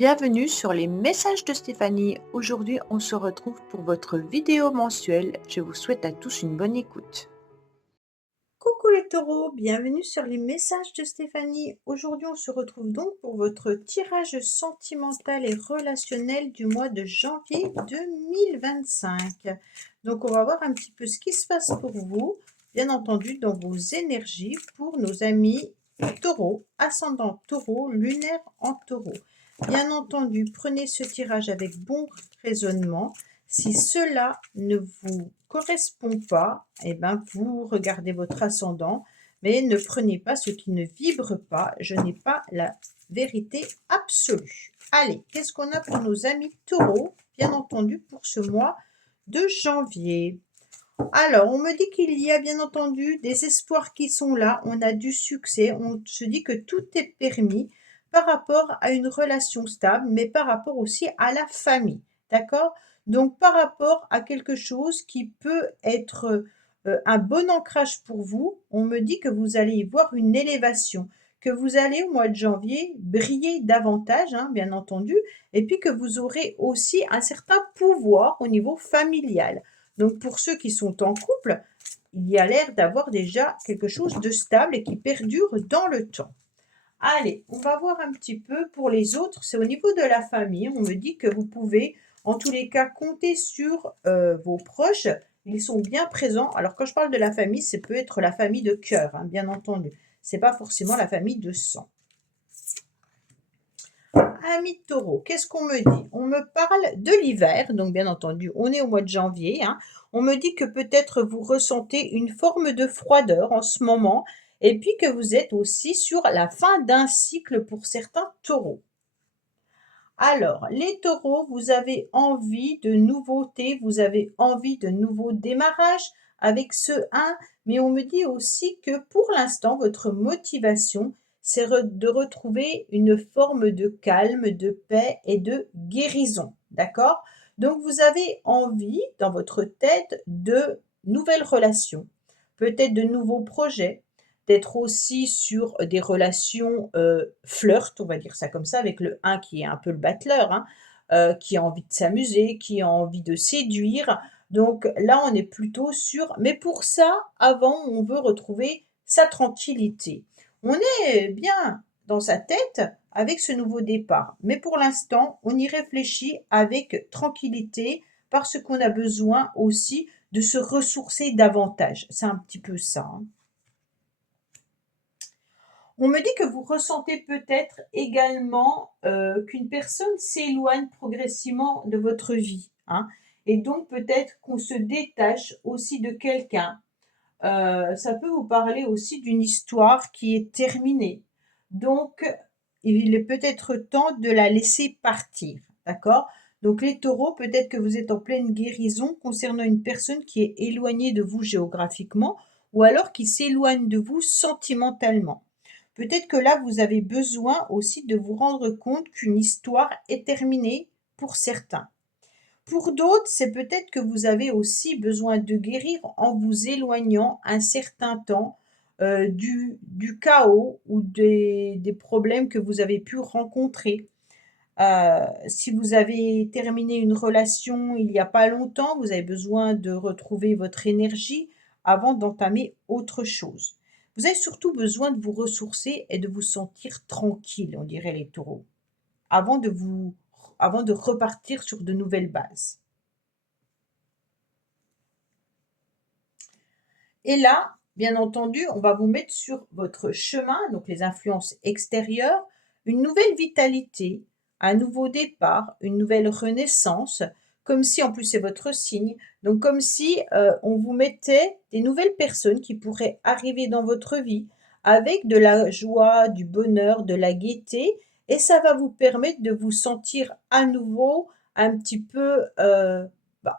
Bienvenue sur les messages de Stéphanie. Aujourd'hui, on se retrouve pour votre vidéo mensuelle. Je vous souhaite à tous une bonne écoute. Coucou les taureaux, bienvenue sur les messages de Stéphanie. Aujourd'hui, on se retrouve donc pour votre tirage sentimental et relationnel du mois de janvier 2025. Donc, on va voir un petit peu ce qui se passe pour vous, bien entendu, dans vos énergies pour nos amis taureaux, ascendant taureau, lunaire en taureau. Bien entendu, prenez ce tirage avec bon raisonnement. Si cela ne vous correspond pas, eh ben, vous regardez votre ascendant, mais ne prenez pas ce qui ne vibre pas. Je n'ai pas la vérité absolue. Allez, qu'est-ce qu'on a pour nos amis taureaux, bien entendu, pour ce mois de janvier? Alors, on me dit qu'il y a bien entendu des espoirs qui sont là, on a du succès, on se dit que tout est permis par rapport à une relation stable, mais par rapport aussi à la famille, d'accord? Donc, par rapport à quelque chose qui peut être un bon ancrage pour vous, on me dit que vous allez y voir une élévation, que vous allez au mois de janvier briller davantage, hein, bien entendu, et puis que vous aurez aussi un certain pouvoir au niveau familial. Donc pour ceux qui sont en couple, il y a l'air d'avoir déjà quelque chose de stable et qui perdure dans le temps. Allez, on va voir un petit peu pour les autres. C'est au niveau de la famille. On me dit que vous pouvez, en tous les cas, compter sur vos proches. Ils sont bien présents. Alors quand je parle de la famille, ça peut être la famille de cœur, hein, bien entendu. Ce n'est pas forcément la famille de sang. Amis de taureau, qu'est-ce qu'on me dit? On me parle de l'hiver, donc bien entendu, on est au mois de janvier, hein. On me dit que peut-être vous ressentez une forme de froideur en ce moment, et puis que vous êtes aussi sur la fin d'un cycle pour certains taureaux. Alors, les taureaux, vous avez envie de nouveautés, vous avez envie de nouveaux démarrages avec ce 1, mais on me dit aussi que pour l'instant, votre motivation, c'est de retrouver une forme de calme, de paix et de guérison. D'accord? Donc, vous avez envie dans votre tête de nouvelles relations, peut-être de nouveaux projets, d'être aussi sur des relations, flirt, on va dire ça comme ça, avec le 1 qui est un peu le battleur, hein, qui a envie de s'amuser, qui a envie de séduire. Donc là, on est plutôt sur mais pour ça, avant, on veut retrouver sa tranquillité. On est bien dans sa tête avec ce nouveau départ, mais pour l'instant, on y réfléchit avec tranquillité parce qu'on a besoin aussi de se ressourcer davantage. C'est un petit peu ça, hein. On me dit que vous ressentez peut-être également, qu'une personne s'éloigne progressivement de votre vie, hein, et donc peut-être qu'on se détache aussi de quelqu'un. Ça peut vous parler aussi d'une histoire qui est terminée. Donc il est peut-être temps de la laisser partir, d'accord? Donc les taureaux, peut-être que vous êtes en pleine guérison concernant une personne qui est éloignée de vous géographiquement ou alors qui s'éloigne de vous sentimentalement. Peut-être que là, vous avez besoin aussi de vous rendre compte qu'une histoire est terminée pour certains. Pour d'autres, c'est peut-être que vous avez aussi besoin de guérir en vous éloignant un certain temps du chaos ou des problèmes que vous avez pu rencontrer. Si vous avez terminé une relation il n'y a pas longtemps, vous avez besoin de retrouver votre énergie avant d'entamer autre chose. Vous avez surtout besoin de vous ressourcer et de vous sentir tranquille, on dirait les taureaux, avant de vous, avant de repartir sur de nouvelles bases. Et là, bien entendu, on va vous mettre sur votre chemin, donc les influences extérieures, une nouvelle vitalité, un nouveau départ, une nouvelle renaissance, comme si, en plus c'est votre signe, donc comme si on vous mettait des nouvelles personnes qui pourraient arriver dans votre vie avec de la joie, du bonheur, de la gaieté, et ça va vous permettre de vous sentir à nouveau un petit peu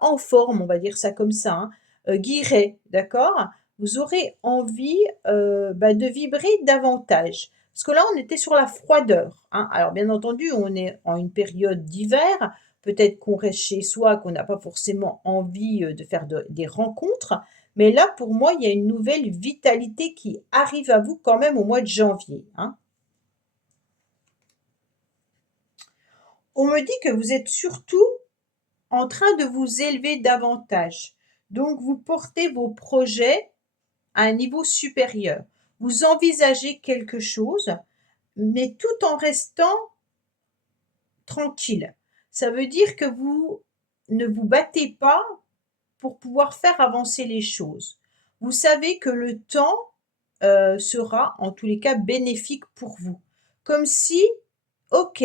en forme, on va dire ça comme ça, hein, guiré, d'accord? Vous aurez envie, de vibrer davantage. Parce que là, on était sur la froideur, hein. Alors bien entendu, on est en une période d'hiver, peut-être qu'on reste chez soi, qu'on n'a pas forcément envie, de faire des rencontres, mais là, pour moi, il y a une nouvelle vitalité qui arrive à vous quand même au mois de janvier, hein. On me dit que vous êtes surtout en train de vous élever davantage. Donc, vous portez vos projets à un niveau supérieur. Vous envisagez quelque chose, mais tout en restant tranquille. Ça veut dire que vous ne vous battez pas pour pouvoir faire avancer les choses. Vous savez que le temps sera en tous les cas bénéfique pour vous. Comme si, ok,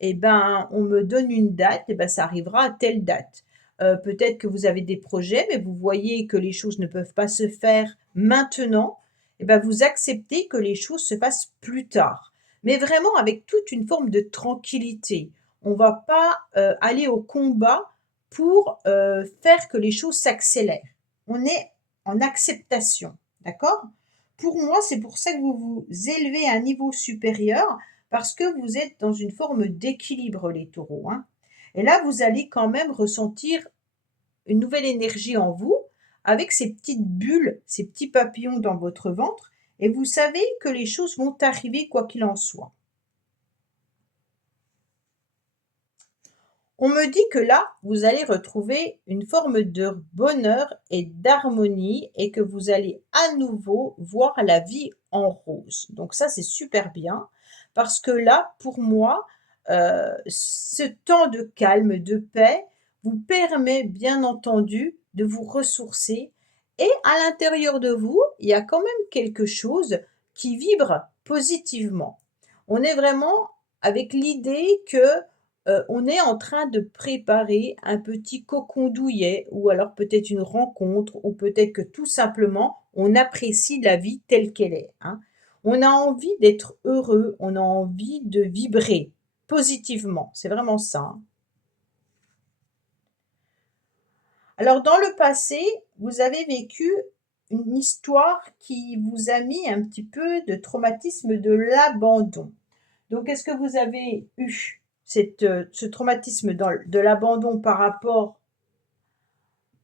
eh ben, on me donne une date, eh ben, ça arrivera à telle date. Peut-être que vous avez des projets, mais vous voyez que les choses ne peuvent pas se faire maintenant, eh ben, vous acceptez que les choses se fassent plus tard. Mais vraiment avec toute une forme de tranquillité. On ne va pas aller au combat pour faire que les choses s'accélèrent. On est en acceptation, d'accord? Pour moi, c'est pour ça que vous vous élevez à un niveau supérieur, parce que vous êtes dans une forme d'équilibre, les taureaux, hein. Et là, vous allez quand même ressentir une nouvelle énergie en vous, avec ces petites bulles, ces petits papillons dans votre ventre, et vous savez que les choses vont arriver quoi qu'il en soit. On me dit que là, vous allez retrouver une forme de bonheur et d'harmonie et que vous allez à nouveau voir la vie en rose. Donc ça, c'est super bien parce que là, pour moi, ce temps de calme, de paix, vous permet bien entendu de vous ressourcer et à l'intérieur de vous, il y a quand même quelque chose qui vibre positivement. On est vraiment avec l'idée que on est en train de préparer un petit cocon douillet ou alors peut-être une rencontre ou peut-être que tout simplement on apprécie la vie telle qu'elle est, hein. On a envie d'être heureux, on a envie de vibrer positivement, c'est vraiment ça, hein. Alors dans le passé, vous avez vécu une histoire qui vous a mis un petit peu de traumatisme de l'abandon. Donc est-ce que vous avez eu ce traumatisme de l'abandon par rapport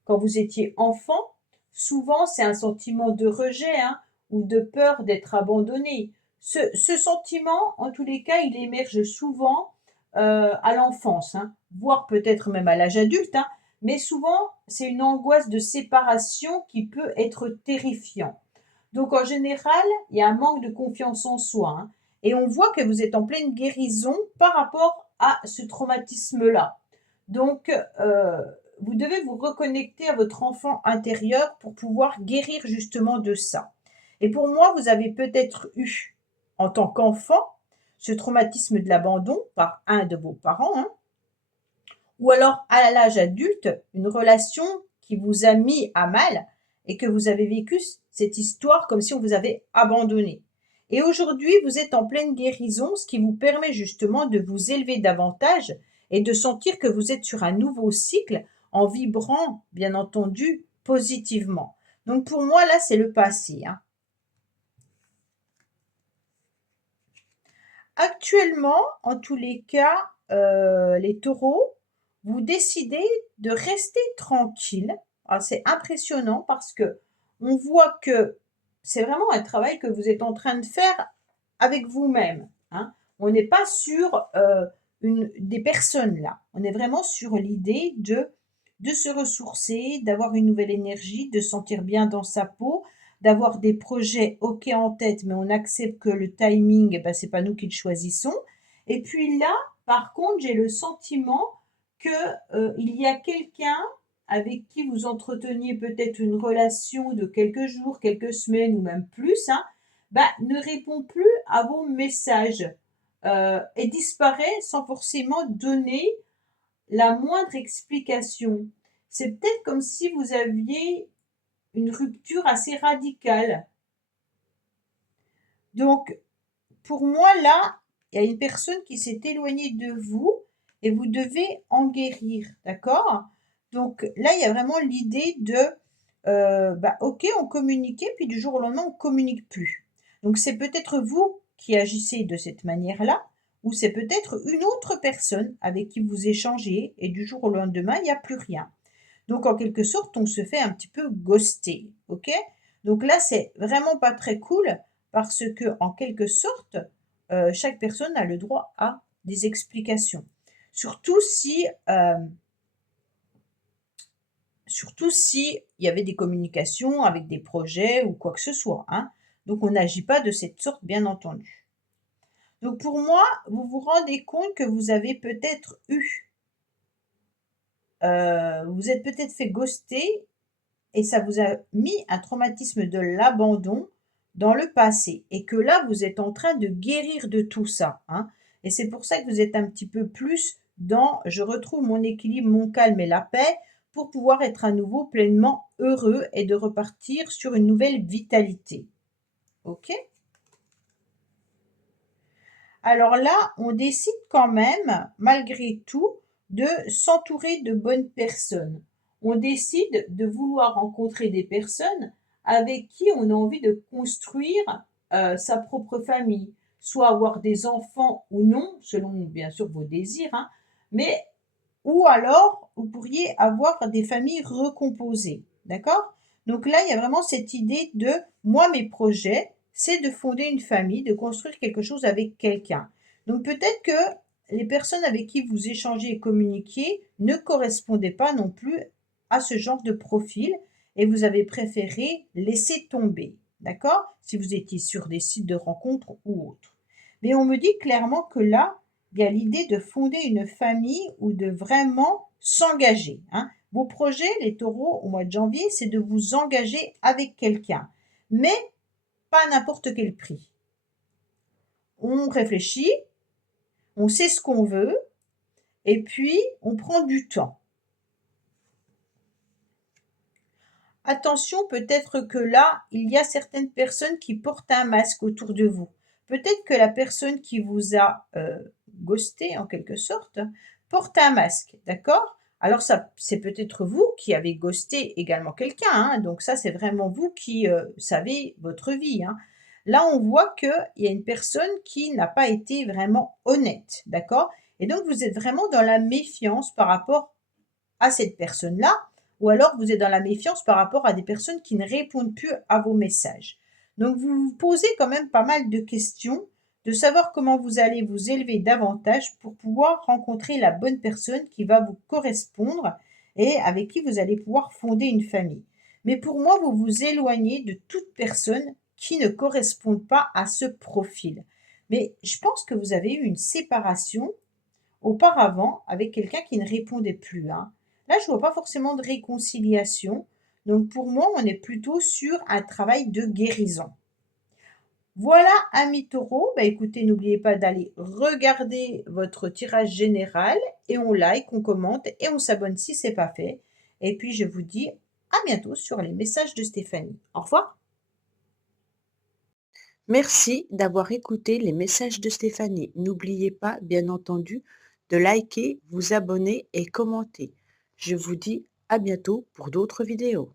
quand vous étiez enfant? Souvent, c'est un sentiment de rejet, hein, ou de peur d'être abandonné. Ce sentiment, en tous les cas, il émerge souvent à l'enfance, hein, voire peut-être même à l'âge adulte, hein, mais souvent, c'est une angoisse de séparation qui peut être terrifiant. Donc en général, il y a un manque de confiance en soi, hein, et on voit que vous êtes en pleine guérison par rapport à ce traumatisme-là. Donc, vous devez vous reconnecter à votre enfant intérieur pour pouvoir guérir justement de ça. Et pour moi, vous avez peut-être eu, en tant qu'enfant, ce traumatisme de l'abandon par un de vos parents, hein, ou alors à l'âge adulte, une relation qui vous a mis à mal et que vous avez vécu cette histoire comme si on vous avait abandonné. Et aujourd'hui, vous êtes en pleine guérison, ce qui vous permet justement de vous élever davantage et de sentir que vous êtes sur un nouveau cycle en vibrant, bien entendu, positivement. Donc pour moi, là, c'est le passé, hein. Actuellement, en tous les cas, les taureaux, vous décidez de rester tranquille. Ah, c'est impressionnant parce que on voit que c'est vraiment un travail que vous êtes en train de faire avec vous-même, hein. On n'est pas sur des personnes là. On est vraiment sur l'idée de se ressourcer, d'avoir une nouvelle énergie, de se sentir bien dans sa peau, d'avoir des projets OK en tête, mais on accepte que le timing, eh ben, c'est pas nous qui le choisissons. Et puis là, par contre, j'ai le sentiment que, il y a quelqu'un avec qui vous entreteniez peut-être une relation de quelques jours, quelques semaines ou même plus, hein, bah, ne répond plus à vos messages, et disparaît sans forcément donner la moindre explication. C'est peut-être comme si vous aviez une rupture assez radicale. Donc, pour moi, là, il y a une personne qui s'est éloignée de vous et vous devez en guérir, d'accord? Donc là, il y a vraiment l'idée de, bah, OK, on communiquait, puis du jour au lendemain, on communique plus. Donc c'est peut-être vous qui agissez de cette manière-là, ou c'est peut-être une autre personne avec qui vous échangez et du jour au lendemain, il n'y a plus rien. Donc en quelque sorte, on se fait un petit peu ghoster, OK? Donc là, c'est vraiment pas très cool parce que en quelque sorte, chaque personne a le droit à des explications. Surtout si, surtout si il y avait des communications avec des projets ou quoi que ce soit, hein. Donc on n'agit pas de cette sorte, bien entendu. Donc pour moi, vous vous rendez compte que vous avez peut-être eu, vous êtes peut-être fait ghoster et ça vous a mis un traumatisme de l'abandon dans le passé et que là, vous êtes en train de guérir de tout ça, hein. Et c'est pour ça que vous êtes un petit peu plus dans «je retrouve mon équilibre, mon calme et la paix» pour pouvoir être à nouveau pleinement heureux et de repartir sur une nouvelle vitalité. OK? Alors là, on décide quand même, malgré tout, de s'entourer de bonnes personnes. On décide de vouloir rencontrer des personnes avec qui on a envie de construire sa propre famille, soit avoir des enfants ou non, selon bien sûr vos désirs, hein, mais ou alors vous pourriez avoir des familles recomposées, d'accord? Donc là, il y a vraiment cette idée de moi, mes projets, c'est de fonder une famille, de construire quelque chose avec quelqu'un. Donc peut-être que les personnes avec qui vous échangez et communiquez ne correspondaient pas non plus à ce genre de profil et vous avez préféré laisser tomber, d'accord? Si vous étiez sur des sites de rencontres ou autres. Mais on me dit clairement que là, il y a l'idée de fonder une famille ou de vraiment s'engager, hein. Vos projets, les taureaux, au mois de janvier, c'est de vous engager avec quelqu'un, mais pas à n'importe quel prix. On réfléchit, on sait ce qu'on veut, et puis on prend du temps. Attention, peut-être que là, il y a certaines personnes qui portent un masque autour de vous. Peut-être que la personne qui vous a ghosté, en quelque sorte, porte un masque, d'accord? Alors ça, c'est peut-être vous qui avez ghosté également quelqu'un, hein, donc ça, c'est vraiment vous qui savez votre vie, hein. Là, on voit qu'il y a une personne qui n'a pas été vraiment honnête, d'accord? Et donc, vous êtes vraiment dans la méfiance par rapport à cette personne-là, ou alors vous êtes dans la méfiance par rapport à des personnes qui ne répondent plus à vos messages. Donc vous vous posez quand même pas mal de questions, de savoir comment vous allez vous élever davantage pour pouvoir rencontrer la bonne personne qui va vous correspondre et avec qui vous allez pouvoir fonder une famille. Mais pour moi, vous vous éloignez de toute personne qui ne correspond pas à ce profil. Mais je pense que vous avez eu une séparation auparavant avec quelqu'un qui ne répondait plus, hein. Là, je vois pas forcément de réconciliation. Donc pour moi, on est plutôt sur un travail de guérison. Voilà, amis taureaux. Bah, écoutez, n'oubliez pas d'aller regarder votre tirage général et on like, on commente et on s'abonne si ce n'est pas fait. Et puis je vous dis à bientôt sur les messages de Stéphanie. Au revoir. Merci d'avoir écouté les messages de Stéphanie. N'oubliez pas, bien entendu, de liker, vous abonner et commenter. Je vous dis à bientôt pour d'autres vidéos.